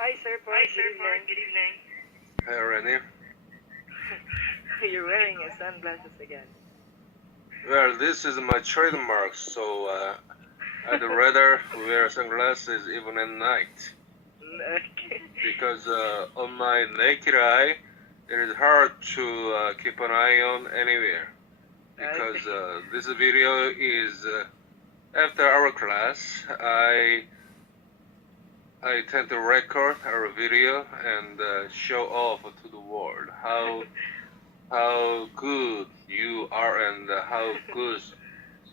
Hi, Sir Paul. Good evening. Hi, Rennie. You're wearing a sunglasses again. Well, this is my trademark, so I'd rather wear sunglasses even at night. Okay. Because on my naked eye, it is hard to keep an eye on anywhere. Because this video is after our class. I tend to record our video and show off to the world how good you are and how good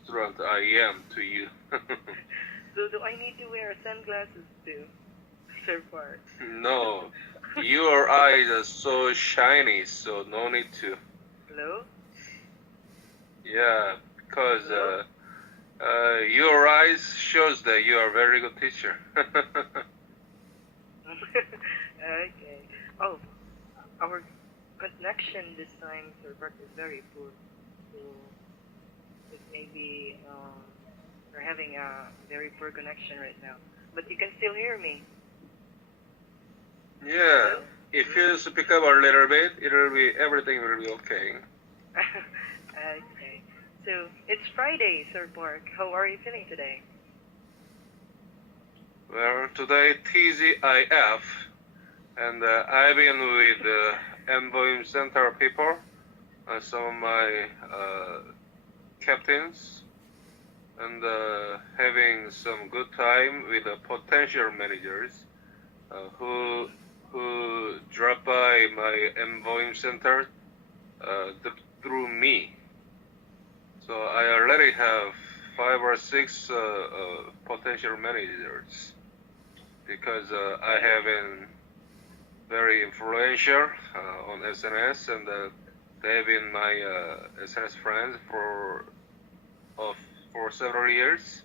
student I am to you. So do I need to wear sunglasses too, Sir Paul? No, your eyes are so shiny, so no need to. Hello? Yeah, because your eyes shows that you are a very good teacher. Okay. Oh, our connection this time, Sir Paul, is very poor. So it may be we're having a very poor connection right now. But you can still hear me. Yeah, if you speak up a little bit, everything will be okay. Okay. So it's Friday, Sir Park. How are you feeling today? Well, today TGIF, and I've been with NVoim Center people, some of my captains, and having some good time with the potential managers who drop by my NVoim Center through me. So I already have 5 or 6 potential managers because I have been very influential on SNS, and they have been my SNS friends for several years.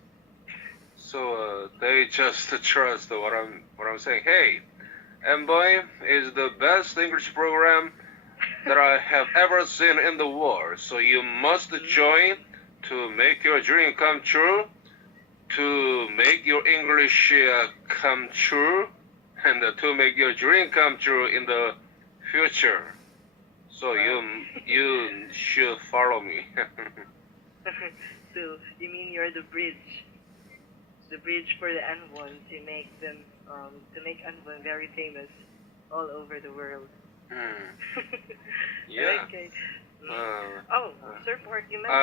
So they just trust what I'm saying. Hey, NVoim is the best English program that I have ever seen in the world. So you must join to make your dream come true, to make your English come true, and to make your dream come true in the future. So you should follow me. So you mean you're the bridge for the NVoim to make them to make NVoim very famous all over the world. Yeah. Okay. Sir Park, you mentioned.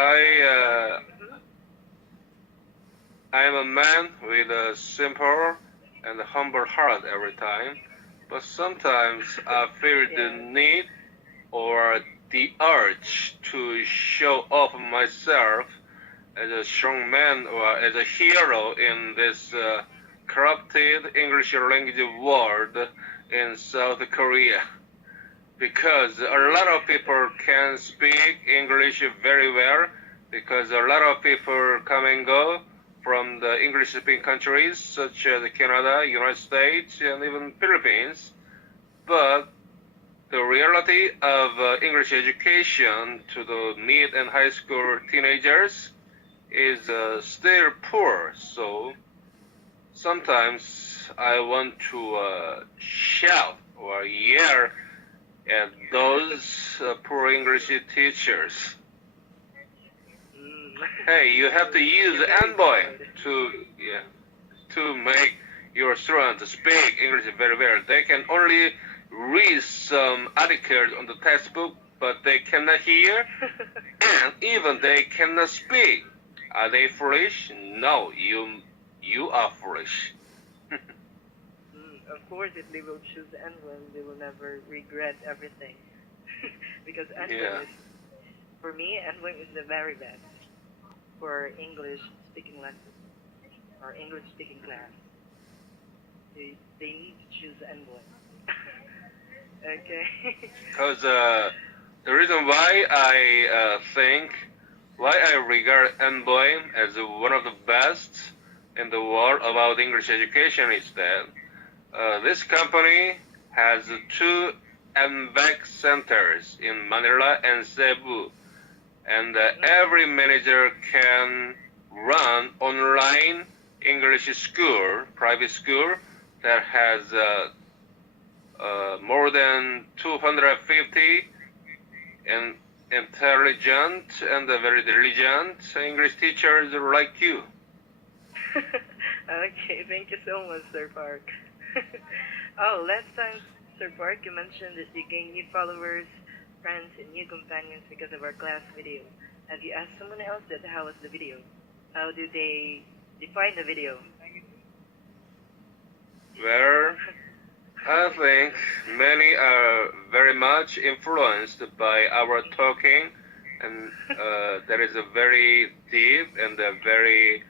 I am a man with a simple and humble heart every time, but sometimes I feel the need or the urge to show off myself as a strong man or as a hero in this corrupted English language world in South Korea. Because a lot of people can speak English very well, because a lot of people come and go from the English-speaking countries such as Canada, United States, and even Philippines. But the reality of English education to the mid and high school teenagers is still poor. So sometimes I want to shout or yell at those poor English teachers. Hey, you have to use NVoim to make your students speak English very well. They can only read some articles on the textbook, but they cannot hear, and even they cannot speak. Are they foolish? No, you are foolish. Of course, if they will choose NVoim, they will never regret everything. Because NVoim is, for me, NVoim is the very best for English speaking lessons or English speaking class. They need to choose NVoim. Okay. Because the reason why I regard NVoim as one of the best in the world about English education is that this company has 2 NVEC centers in Manila and Cebu, and every manager can run online English school, private school that has more than 250 and intelligent and very diligent English teachers like you. Okay, thank you so much, Sir Park. Oh, last time, Sir Park, you mentioned that you gained new followers, friends, and new companions because of our class video. Have you asked someone else that how was the video? How do they define the video? Well, I think many are very much influenced by our talking, and that is a very deep and a very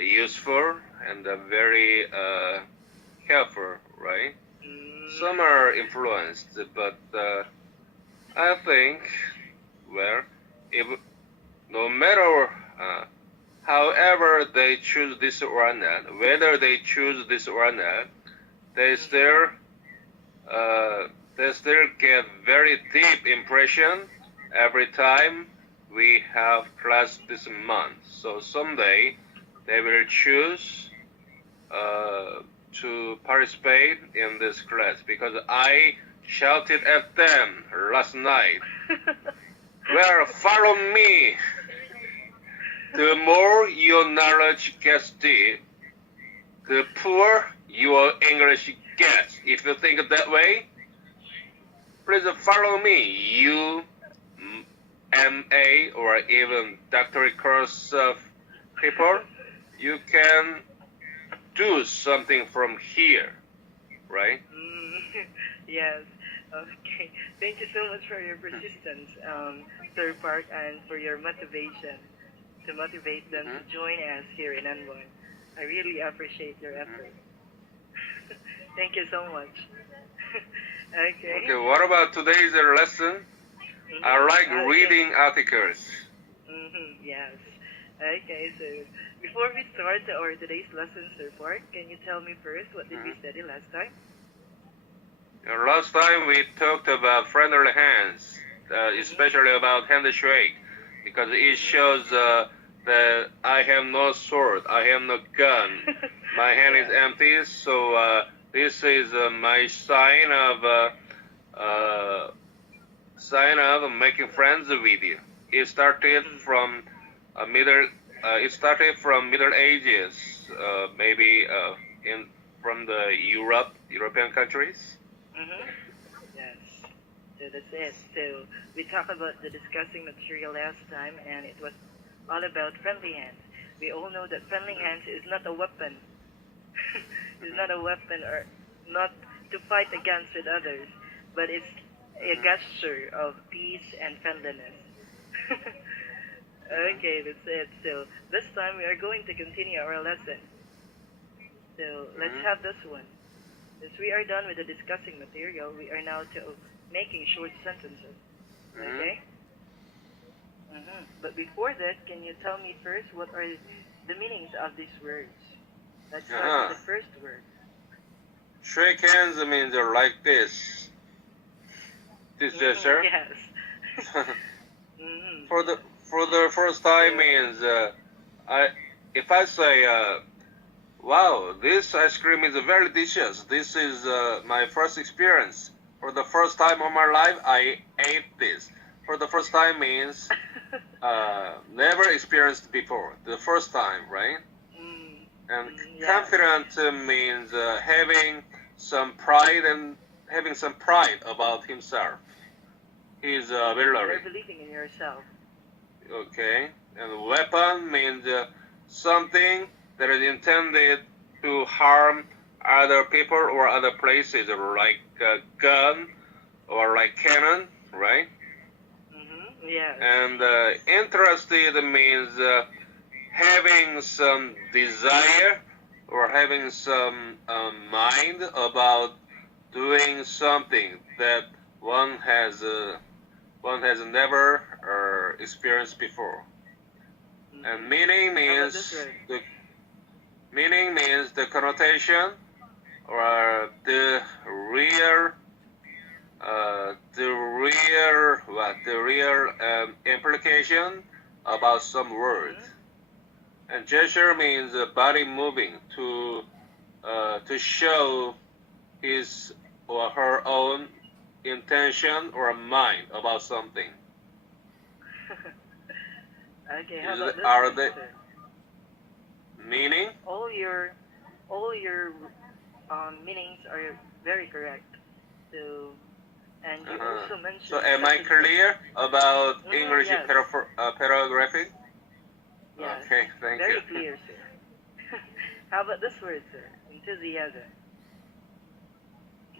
useful and a very helpful, right? Some are influenced, but I think, well, if no matter however they choose this or not, whether they choose this or not, they still get very deep impression every time we have class this month. So someday they will choose to participate in this class because I shouted at them last night. Well, follow me. The more your knowledge gets deep, the poorer your English gets. If you think that way, please follow me. You, MA, or even doctorate course people, you can do something from here, right? Yes. Okay. Thank you so much for your persistence, Sir Park, and for your motivation to motivate them to join us here in NVoim. I really appreciate your effort. Thank you so much. Okay. Okay, what about today's lesson? I like reading articles. Yes. Okay, so before we start our today's lesson, Sir Park, can you tell me first what did we study last time? Last time we talked about friendly hands, especially about handshake, because it shows that I have no sword, I have no gun, my hand is empty, so this is my sign of making friends with you. It started from Middle Ages, maybe from the European countries. Yes. So that's it. So we talked about the discussing material last time, and it was all about friendly hands. We all know that friendly hands is not a weapon. It's not a weapon or not to fight against with others, but it's a gesture of peace and friendliness. Okay, that's it. So this time we are going to continue our lesson. So let's have this one. Since we are done with the discussing material, we are now to making short sentences. Okay? But before that, can you tell me first what are the meanings of these words? Let's start with the first word. Shake hands means like this. This gesture. Yes. For the first time means if I say wow, this ice cream is very delicious. This is my first experience. For the first time of my life, I ate this. For the first time means never experienced before. The first time, right? And confident means having some pride about himself. His ability. You're believing in yourself. Okay. And weapon means something that is intended to harm other people or other places, like a gun or like cannon, right? Yes. And interested means having some desire or having some mind about doing something that one has never experienced before. And meaning means the connotation or the real implication about some word. And gesture means body moving to show his or her own intention or mind about something. Okay, how about this Are one, they sir? meaning? All your meanings are very correct. So, and you also mentioned. So am I clear about English yes. paragraphing? Yes. Okay, thank you. Very clear, sir. How about this word, sir? Enthusiasm.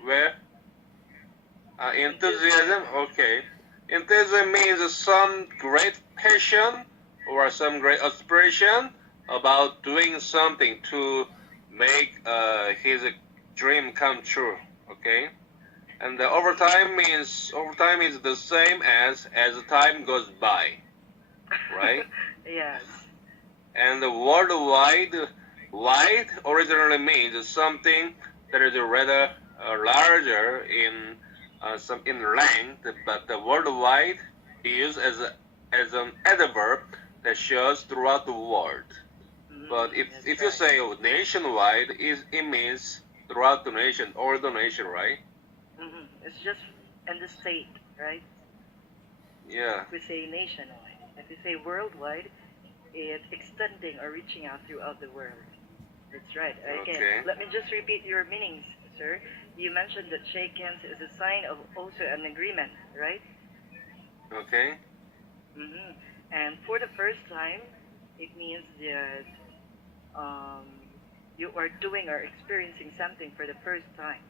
Where? Enthusiasm? Okay. Enthusiasm means some great passion or some great aspiration about doing something to make his dream come true. Okay? And overtime is the same as time goes by. Right? Yes. And the wide originally means something that is rather larger in length, but the worldwide is used as an adverb that shows throughout the world. But if you say nationwide, it means throughout the nation, all the nation, right? It's just in the state, right? Yeah. If we say nationwide, if we say worldwide, it's extending or reaching out throughout the world. That's right. Okay. Let me just repeat your meanings, sir. You mentioned that shake hands is a sign of also an agreement, right? Okay. And for the first time, it means that you are doing or experiencing something for the first time.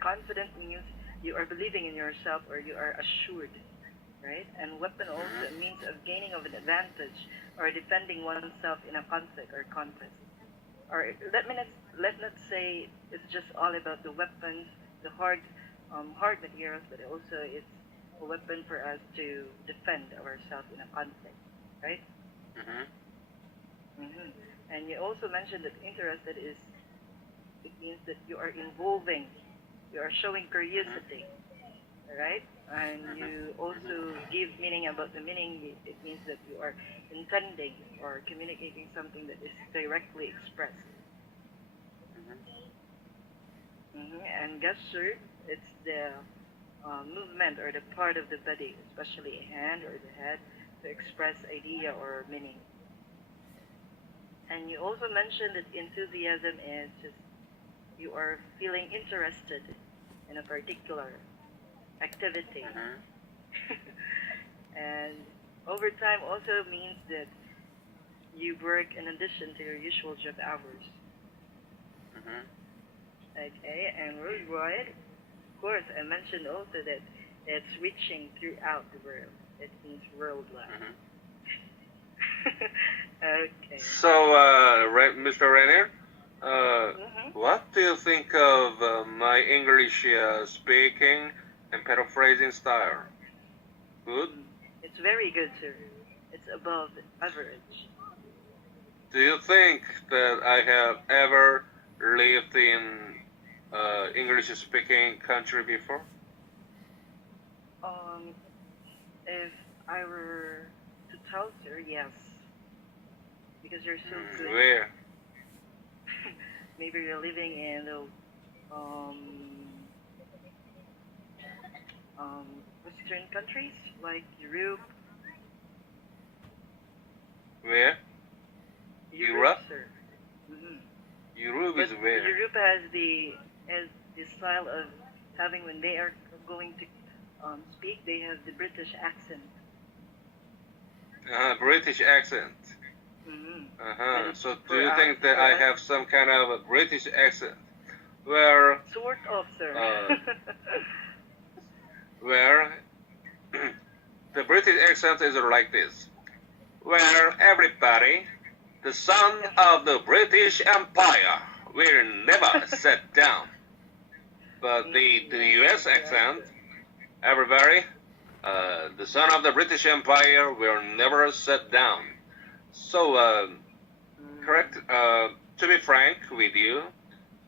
Confident means you are believing in yourself or you are assured, right? And weapon also means of gaining of an advantage or defending oneself in a conflict or contest. Or let's not say it's just all about the weapons, the hard materials, but also it's a weapon for us to defend ourselves in a conflict, right? And you also mentioned that interested it means that you are involving, you are showing curiosity, right? And you also give meaning about the meaning. It means that you are intending or communicating something that is directly expressed. And gesture, it's the movement or the part of the body, especially a hand or the head, to express idea or meaning. And you also mentioned that enthusiasm is just you are feeling interested in a particular activity. And overtime also means that you work in addition to your usual job hours. Okay, and worldwide, of course, I mentioned also that it's reaching throughout the world. It means worldwide. Okay. So, Mr. Rainier, what do you think of my English speaking and paraphrasing style? Good? It's very good, sir. It's above average. Do you think that I have ever lived in English-speaking country before? If I were to tell, sir, yes. Because you're so good. Where? Maybe you're living in the Western countries like Europe. Where? Europe? Sir. Europe but is where? Europe has the style of having when they are going to speak, they have the British accent. British accent. So do you think that I have some kind of a British accent? Where? Sort of, sir. Where the British accent is like this. Where everybody, the son of the British Empire, will never sit down. But the US accent, everybody, the son of the British Empire will never sit down. So, correct, to be frank with you,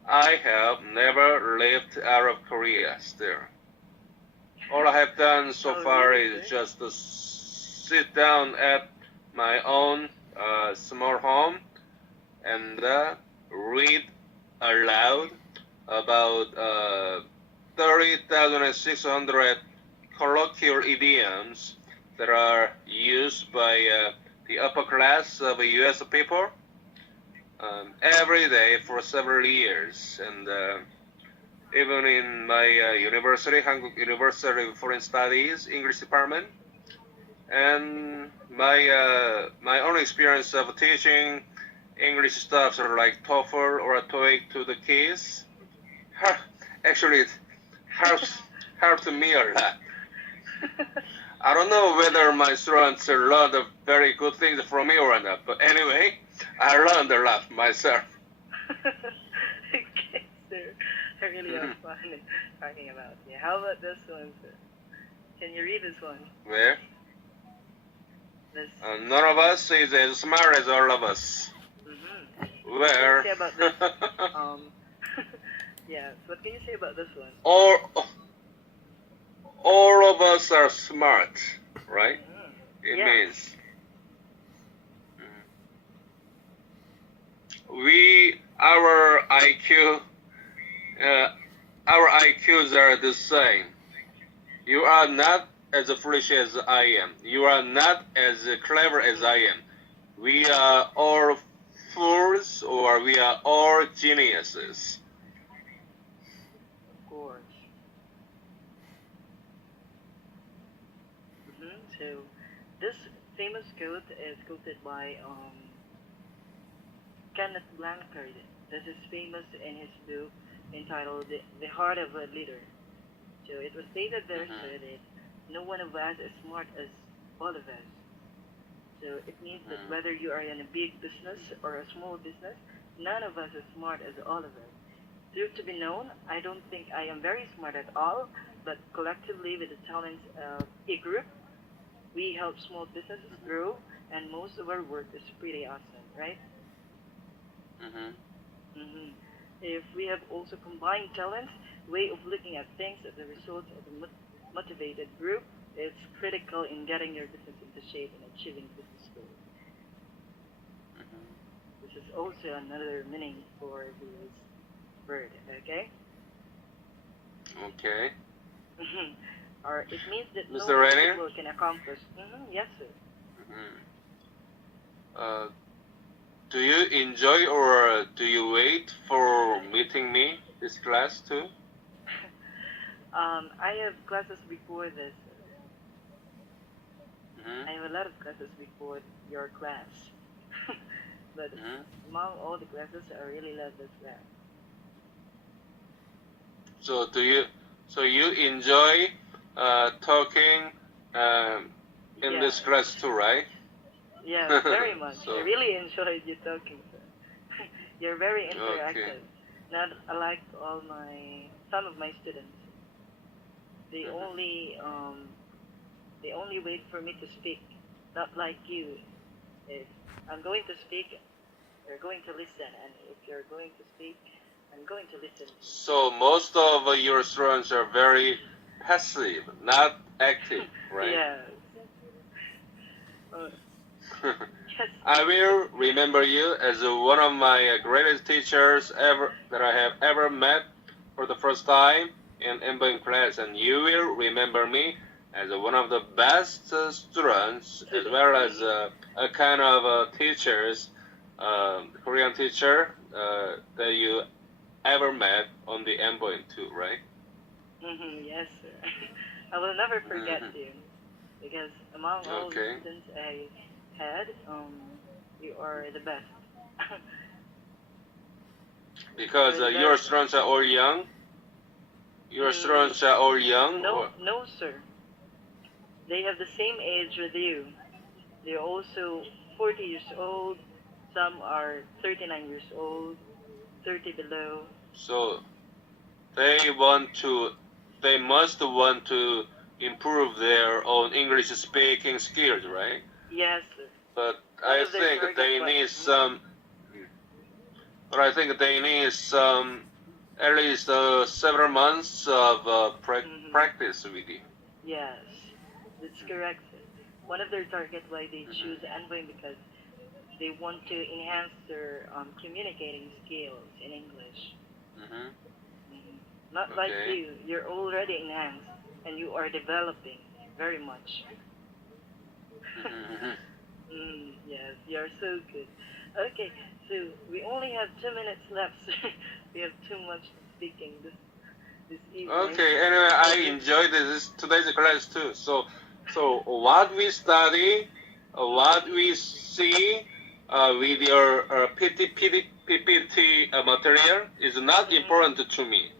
I have never lived out of Korea still. All I have done so far is just to sit down at my own small home and read aloud about 30,600 colloquial idioms that are used by the upper class of U.S. people every day for several years. And even in my university, Hankuk University of Foreign Studies, English department, and my own experience of teaching English stuff, sort of like TOEFL or TOEIC to the kids, actually it helped me a lot. I don't know whether my students learned very good things from me or not, but anyway, I learned a lot myself. Okay, sir. I really have fun talking about it. How about this one, sir? Can you read this one? Where? This. None of us is as smart as all of us. Mm-hmm. Where? What can you say about this? Yeah, so what can you say about this one? All of us are smart, right? Mm-hmm. It Yeah. means our IQs are the same. You are not as foolish as I am. You are not as clever as I am. We are all fools, or we are all geniuses. Of course. So this famous quote is quoted by Kenneth Blanchard. This is famous in his book entitled The Heart of a Leader. So it was stated there, sir, that no one of us is smart as all of us. So it means that whether you are in a big business or a small business, none of us is smart as all of us. Truth to be known, I don't think I am very smart at all, but collectively with the talents of a group, we help small businesses grow, and most of our work is pretty awesome, right? If we have also combined talents, way of looking at things as a result of a motivated group, it's critical in getting your business into shape and achieving business goals. This is also another meaning for this word, okay? Okay. Or it means that no Mr. Rainier? people can accomplish. Yes, sir. Do you enjoy or do you wait for meeting me this class too? I have classes before this. I have a lot of classes before your class. But among all the classes, I really love this class. So you enjoy talking in this class too, right? Yeah, very much. So- I really enjoyed you talking, sir. You're very interactive. Okay. Not unlike some of my students. They only wait for me to speak. Not like you. If I'm going to speak, you're going to listen, and if you're going to speak, I'm going to listen. So most of your students are very passive, not active, right? Yes. Yes. I will remember you as one of my greatest teachers ever that I have ever met for the first time in NVoim Class, and you will remember me as one of the best students, as well as a kind of teachers, Korean teacher that you ever met on the NVoim too, right? Yes, sir. I will never forget you, because among all the students I had, you are the best. Because your students are all young? Your students are all young? No, sir. They have the same age with you. They're also 40 years old. Some are 39 years old, 30 below. So they must want to improve their own English speaking skills, right? Yes, sir. But I think they need some. But I think they need some, at least several months of practice with you. Yes, that's correct, sir. One of their targets why they choose NVoim because they want to enhance their communicating skills in English. Not like you. You're already enhanced, and you are developing very much. Yes, you're so good. Okay, so we only have 2 minutes left, sir. We have too much speaking this evening. Okay, anyway, I enjoyed today's class too. So what we study, what we see with your PPT material is not important to me.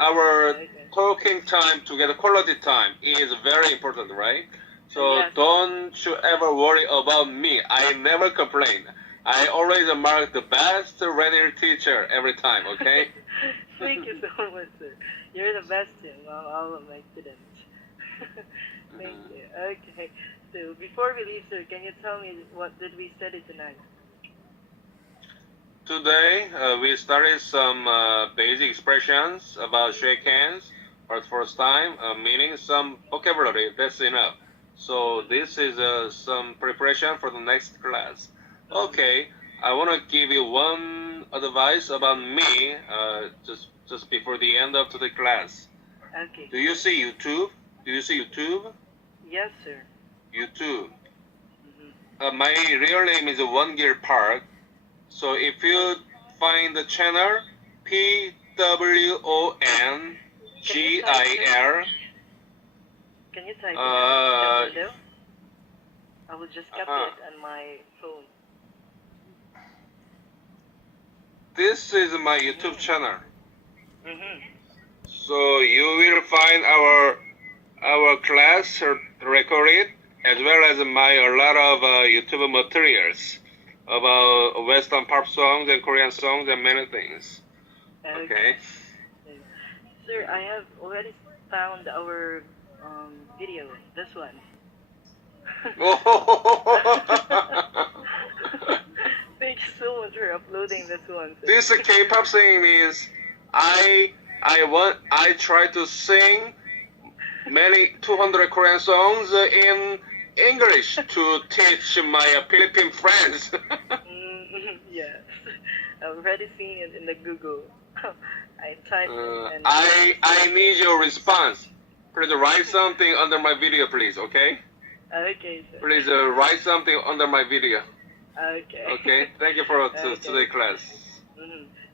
Our talking time together, quality time, is very important, right? So yes. Don't you ever worry about me. I never complain. I always mark the best radio teacher every time, okay? Thank you so much, sir. You're the best in all of my students. Thank you. Okay. So before we leave, sir, can you tell me what did we study tonight? Today, we studied some basic expressions about shake hands for the first time, meaning some vocabulary. That's enough. So this is some preparation for the next class. Okay, I want to give you one advice about me just before the end of the class. Okay. Do you see YouTube? Do you see YouTube? Yes, sir. YouTube. My real name is One Gear Park. So if you find the channel PWONGIR. Can you type it out window? I will just capture it on my phone. This is my YouTube channel. So you will find our class recorded as well as a lot of YouTube materials about Western pop songs and Korean songs and many things. Okay. Sir, I have already found our video. This one. Thank you so much for uploading this one, sir. This K-pop singing means I try to sing many 200 Korean songs in English to teach my Philippine friends. Yes, I've already seen it in the Google. I typed it and I need your response. Please write something under my video, please, okay? Okay, sir. Please write something under my video. Okay. Okay, thank you for today's class.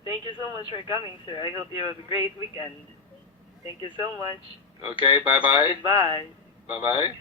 Thank you so much for coming, sir. I hope you have a great weekend. Thank you so much. Okay, bye-bye. Goodbye. Bye-bye.